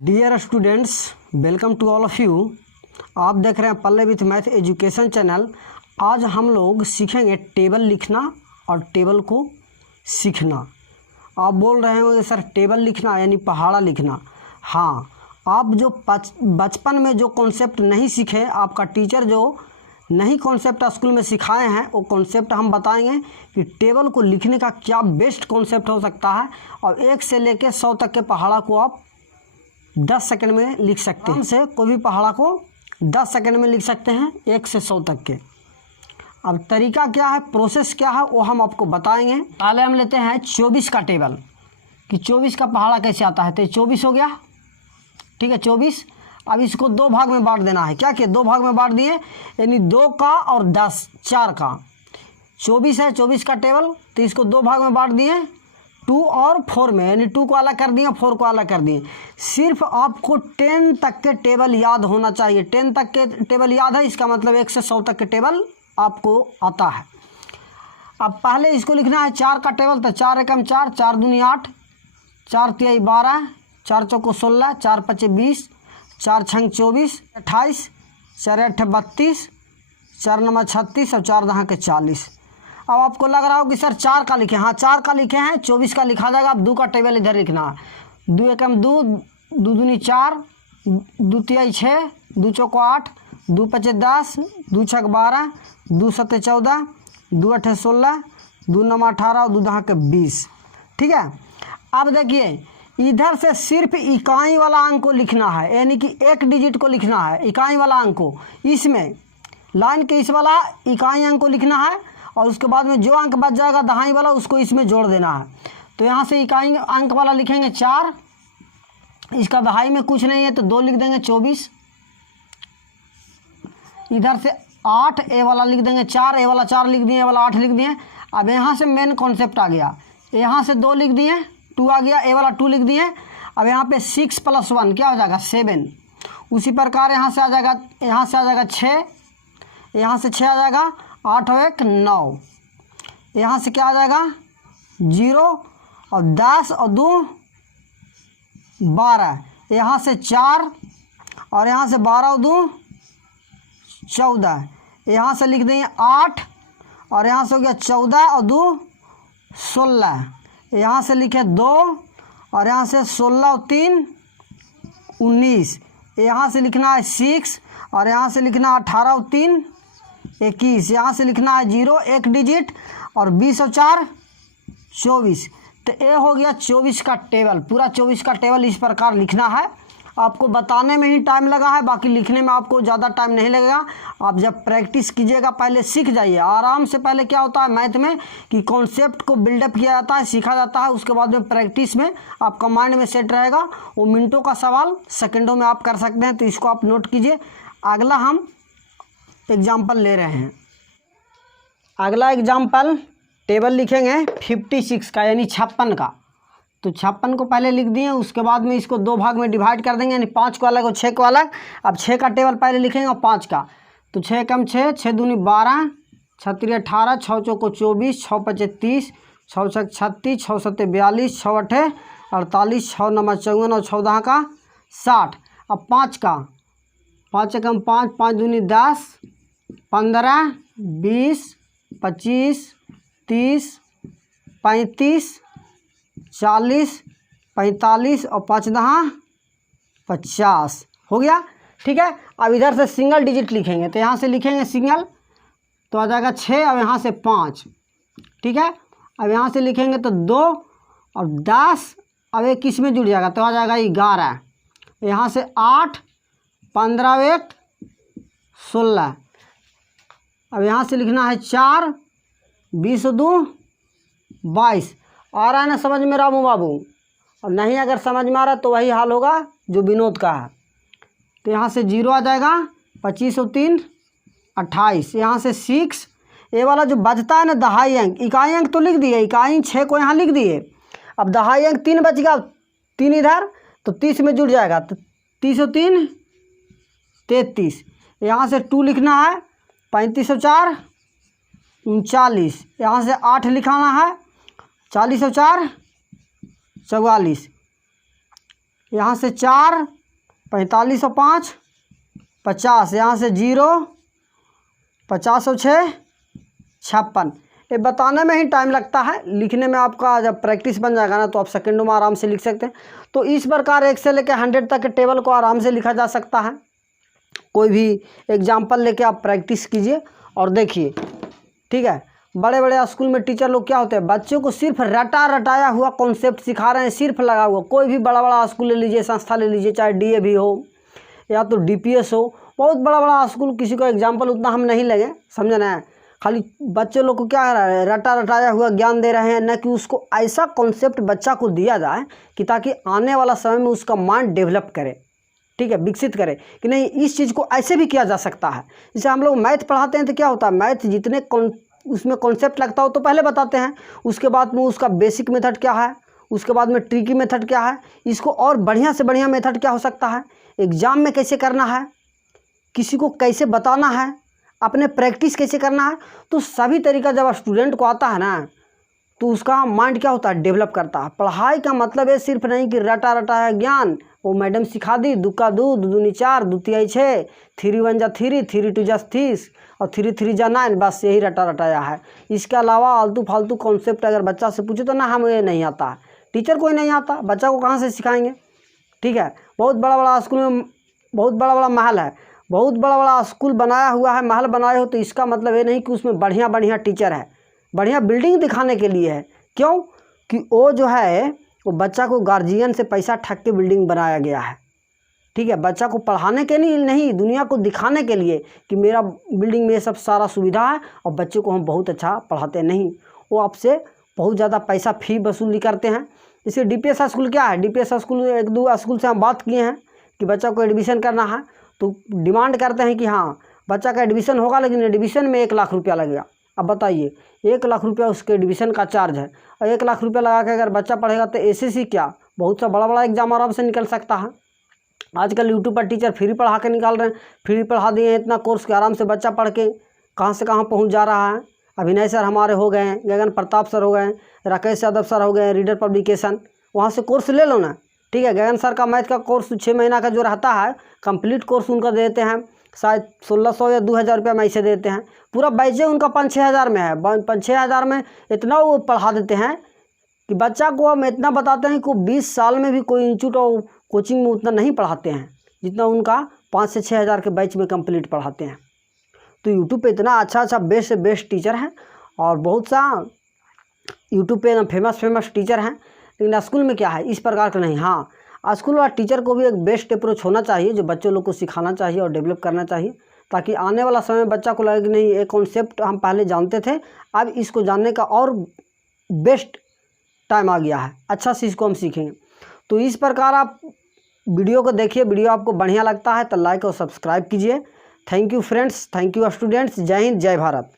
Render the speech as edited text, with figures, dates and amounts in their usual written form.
Dear students, welcome to all of you. आप देख रहे हैं पल्ले विथ मैथ एजुकेशन चैनल। आज हम लोग सीखेंगे टेबल लिखना और टेबल को सीखना। आप बोल रहे होंगे सर टेबल लिखना यानी पहाड़ा लिखना। हाँ, आप जो बचपन में जो कॉन्सेप्ट नहीं सीखे, आपका टीचर जो नहीं कॉन्सेप्ट स्कूल में सिखाए हैं, वो कॉन्सेप्ट हम बताएंगे कि टेबल को लिखने का क्या बेस्ट कॉन्सेप्ट हो सकता है। और 1 से लेकर 100 तक के पहाड़ा को आप 10 सेकंड में लिख सकते हैं। से कोई भी पहाड़ा को 10 सेकंड में लिख सकते हैं, 1 से 100 तक के। अब तरीका क्या है, प्रोसेस क्या है, वो हम आपको बताएंगे। पहले हम लेते हैं 24 का टेबल कि 24 का पहाड़ा कैसे आता है। तो 24 हो गया, ठीक है 24। अब इसको 2 भाग में बांट देना है। क्या किया, 2 भाग में बांट दिए, यानी 2 का और 10, 4 का। 24 है 24 का टेबल, तो इसको 2 भाग में बांट दिए, 2 और 4 में, यानी 2 को अलग कर दिए, 4 को अलग कर दिए। सिर्फ आपको 10 तक के टेबल याद होना चाहिए। 10 तक के टेबल याद है, इसका मतलब 1 से 100 तक के टेबल आपको आता है। अब पहले इसको लिखना है 4 का टेबल। तो 4 एकम 4, 4 दूनी 8, 4 तिहाई 12, 4 चौको 16, 4 पचे 20, 4 छंग 24, 28, 4 अट्ठे 32, 4 नंबर 36 और 4 दहाँ के 40। अब आपको लग रहा हो कि सर 4 का लिखे। हाँ 4 का लिखे हैं, 24 का लिखा जाएगा। अब 2 का टेबल इधर लिखना है। 2 एकम 2, 2 दूनी 4, 2 तिहाई 6, 2 चौको 8, 2 पचे 10, 2 छक 12, 2 सत्ते 14, 2 अट्ठे 16, 2 नंबर 18 और 2 दहाँ के 20। ठीक है। अब देखिए इधर से सिर्फ इकाई वाला अंक को लिखना है, यानी कि 1 डिजिट को लिखना है, इकाई वाला अंक को। इसमें लाइन के इस वाला इकाई अंक को लिखना है, और उसके बाद में जो अंक बच जाएगा दहाई वाला, उसको इसमें जोड़ देना है। तो यहाँ से इकाई अंक वाला लिखेंगे 4, इसका दहाई में कुछ नहीं है तो 2 लिख देंगे 24। इधर से 8 ए वाला लिख देंगे 4, ए वाला 4 लिख दिए, ए वाला 8 लिख दिए। अब यहाँ से मेन कॉन्सेप्ट आ गया, यहाँ से 2 लिख दिए, 2 आ गया, ए वाला 2 लिख दिए। अब यहाँ पे 6 + 1 क्या हो जाएगा 7। उसी प्रकार यहाँ से आ जाएगा 6, यहाँ से 6 आ जाएगा, 8 और 1 9, यहाँ से क्या आ जाएगा 0 और 10 और 2 12, यहाँ से 4 और यहाँ से 12 और 2 14, यहाँ से लिख देंगे 8 और यहाँ से हो गया 14 और 2 16, यहाँ से लिखे 2 और यहाँ से 16 और 3 19, यहाँ से लिखना है 6 और यहाँ से लिखना है 18 और 3 21, यहाँ से लिखना है 0 1 डिजिट और 20 और 4 24। तो ये हो गया 24 का टेबल। पूरा 24 का टेबल इस प्रकार लिखना है। आपको बताने में ही टाइम लगा है, बाकी लिखने में आपको ज़्यादा टाइम नहीं लगेगा। आप जब प्रैक्टिस कीजिएगा, पहले सीख जाइए आराम से। पहले क्या होता है मैथ में कि कॉन्सेप्ट को बिल्डअप किया जाता है, सीखा जाता है, उसके बाद में प्रैक्टिस में आपका माइंड में सेट रहेगा। वो मिनटों का सवाल सेकंडों में आप कर सकते हैं। तो इसको आप नोट कीजिए। अगला हम एग्जाम्पल ले रहे हैं। अगला एग्जाम्पल टेबल लिखेंगे 56 का, यानी 56 का। तो 56 को पहले लिख दिए, उसके बाद में इसको 2 भाग में डिवाइड कर देंगे, यानी 5 को अलग और 6 को अलग। अब 6 का टेबल पहले लिखेंगे और 5 का। तो 6 कम 6, 6 दूनी 12, 6 तिरी 18, 6 चौको 24, 6 पचे 30, 6 छक 36, 6 सत्ते 42, 6 अट्ठे 48, 6 नंबर 54 और 6 दहाँ का 60। अब 5 का, 5 एकम 5, 5 दूनी 10, 15, 20, 25, 30, 35, 40, 45 और 5 दहाँ 50 हो गया। ठीक है। अब इधर से सिंगल डिजिट लिखेंगे, तो यहाँ से लिखेंगे सिंगल, तो आ जाएगा 6 और यहाँ से 5। ठीक है। अब यहाँ से लिखेंगे तो 2 और 10, अब एक किस में जुड़ जाएगा, तो आ जाएगा 11। यहाँ से 8, 15 और 1 16। अब यहाँ से लिखना है 4, 20 और 2 22। आ रहा है ना समझ में रामू बाबू? और नहीं अगर समझ में आ रहा तो वही हाल होगा जो विनोद का है। तो यहाँ से 0 आ जाएगा, 25 और 3 28, यहाँ से 6। ये वाला जो बचता है ना दहाई अंक, इकाई अंक तो लिख दिए, इकाई 6 को यहाँ लिख दिए। अब दहाई अंक 3 बच गया, 3 इधर, तो 30 में जुड़ जाएगा। तो 30 और 3 33, यहाँ से 2 लिखना है, 35 और 4 39, यहाँ से 8 लिखाना है, 40 और 4 44। यहाँ से 4, 45 और 5 50, यहाँ से 0, 50 और 6 56। ये बताने में ही टाइम लगता है, लिखने में आपका जब प्रैक्टिस बन जाएगा ना तो आप सेकंडों में आराम से लिख सकते हैं। तो इस प्रकार 1 से लेकर 100 तक के टेबल को आराम से लिखा जा सकता है। कोई भी एग्जाम्पल लेके आप प्रैक्टिस कीजिए और देखिए, ठीक है। बड़े बड़े स्कूल में टीचर लोग क्या होते हैं, बच्चों को सिर्फ रटा रटाया हुआ कॉन्सेप्ट सिखा रहे हैं, सिर्फ लगा हुआ। कोई भी बड़ा बड़ा स्कूल ले लीजिए, संस्था ले लीजिए, चाहे DAV हो या तो DPS हो, बहुत बड़ा बड़ा स्कूल, किसी को एग्जाम्पल उतना हम नहीं लगे, समझे ना। खाली बच्चे लोग को क्या है, रटा रटाया हुआ ज्ञान दे रहे हैं, न कि उसको ऐसा कॉन्सेप्ट बच्चा को दिया जाए कि ताकि आने वाला समय में उसका माइंड डेवलप करे, ठीक है, विकसित करे कि नहीं इस चीज़ को ऐसे भी किया जा सकता है। जैसे हम लोग मैथ पढ़ाते हैं तो क्या होता है, मैथ जितने उसमें कॉन्सेप्ट लगता हो तो पहले बताते हैं, उसके बाद में उसका बेसिक मेथड क्या है, उसके बाद में ट्रिकी मेथड क्या है, इसको और बढ़िया से बढ़िया मेथड क्या हो सकता है, एग्ज़ाम में कैसे करना है, किसी को कैसे बताना है, अपने प्रैक्टिस कैसे करना है। तो सभी तरीका जब स्टूडेंट को आता है ना तो उसका माइंड क्या होता है, डेवलप करता है। पढ़ाई का मतलब है सिर्फ नहीं कि रटा रटा है ज्ञान, वो मैडम सिखा दी, 2 का 2, 2 दूनी 4, 2 तिहाई 6, 3 1 जा 3, 3 2 जा 30 और 3 3 जा 9, बस यही रटा रटाया है। इसके अलावा आलतू फालतू कॉन्सेप्ट अगर बच्चा से पूछे तो ना हमें नहीं आता, टीचर को ही नहीं आता, बच्चा को कहाँ से सिखाएंगे, ठीक है। बहुत बड़ा बड़ा स्कूल में बहुत बड़ा बड़ा महल है, बहुत बड़ा बड़ा स्कूल बनाया हुआ है, महल बनाए हो, तो इसका मतलब ये नहीं कि उसमें बढ़िया बढ़िया टीचर है, बढ़िया बिल्डिंग दिखाने के लिए है। क्यों कि वो जो है वो बच्चा को गार्जियन से पैसा ठग के बिल्डिंग बनाया गया है, ठीक है। बच्चा को पढ़ाने के लिए नहीं, दुनिया को दिखाने के लिए कि मेरा बिल्डिंग में ये सब सारा सुविधा है और बच्चे को हम बहुत अच्छा पढ़ाते नहीं, वो आपसे बहुत ज़्यादा पैसा फी वसूली करते हैं। जैसे DPS स्कूल क्या है, DPS स्कूल 1-2 स्कूल से हम बात किए हैं कि बच्चा को एडमिशन करना है तो डिमांड करते हैं कि हाँ बच्चा का एडमिशन होगा, लेकिन एडमिशन में 1 लाख रुपया लगेगा। अब बताइए 1 लाख रुपया उसके एडमिशन का चार्ज है, और 1 लाख रुपया लगा के अगर बच्चा पढ़ेगा तो SSC क्या बहुत सा बड़ा बड़ा एग्जाम आराम से निकल सकता है। आजकल यूट्यूब पर टीचर फ्री पढ़ा के निकाल रहे हैं, फ्री पढ़ा दिए इतना कोर्स के आराम से बच्चा पढ़ के कहाँ से कहाँ पहुँच जा रहा है। अभिनय सर हमारे हो गए हैं, गगन प्रताप सर हो गए हैं, राकेश यादव सर हो गए हैं, रीडर पब्लिकेशन, वहाँ से कोर्स ले लो ना, ठीक है। गगन सर का मैथ का कोर्स 6 महीना का जो रहता है कंप्लीट कोर्स उनका देते हैं, शायद 1600 या 2000 रुपया में ऐसे देते हैं। पूरा बैचे उनका 5-6 हज़ार में है, 5-6 हज़ार में इतना वो पढ़ा देते हैं कि बच्चा को हम इतना बताते हैं कि 20 साल में भी कोई इंस्टीट्यूट और कोचिंग में उतना नहीं पढ़ाते हैं जितना उनका 5 से 6 हज़ार के बैच में कंप्लीट पढ़ाते हैं। तो यूट्यूब पे इतना अच्छा अच्छा बेस्ट से बेस्ट टीचर हैं और बहुत सा यूट्यूब पे फेमस टीचर हैं, लेकिन स्कूल में क्या है इस प्रकार का नहीं। हाँ, स्कूल वाला टीचर को भी एक बेस्ट अप्रोच होना चाहिए जो बच्चों लोग को सिखाना चाहिए और डेवलप करना चाहिए, ताकि आने वाला समय में बच्चा को लगे कि नहीं ये कॉन्सेप्ट हम पहले जानते थे, अब इसको जानने का और बेस्ट टाइम आ गया है, अच्छा से इसको हम सीखेंगे। तो इस प्रकार आप वीडियो को देखिए, वीडियो आपको बढ़िया लगता है तो लाइक और सब्सक्राइब कीजिए। Thank you friends, thank you students, जय हिंद, जय भारत।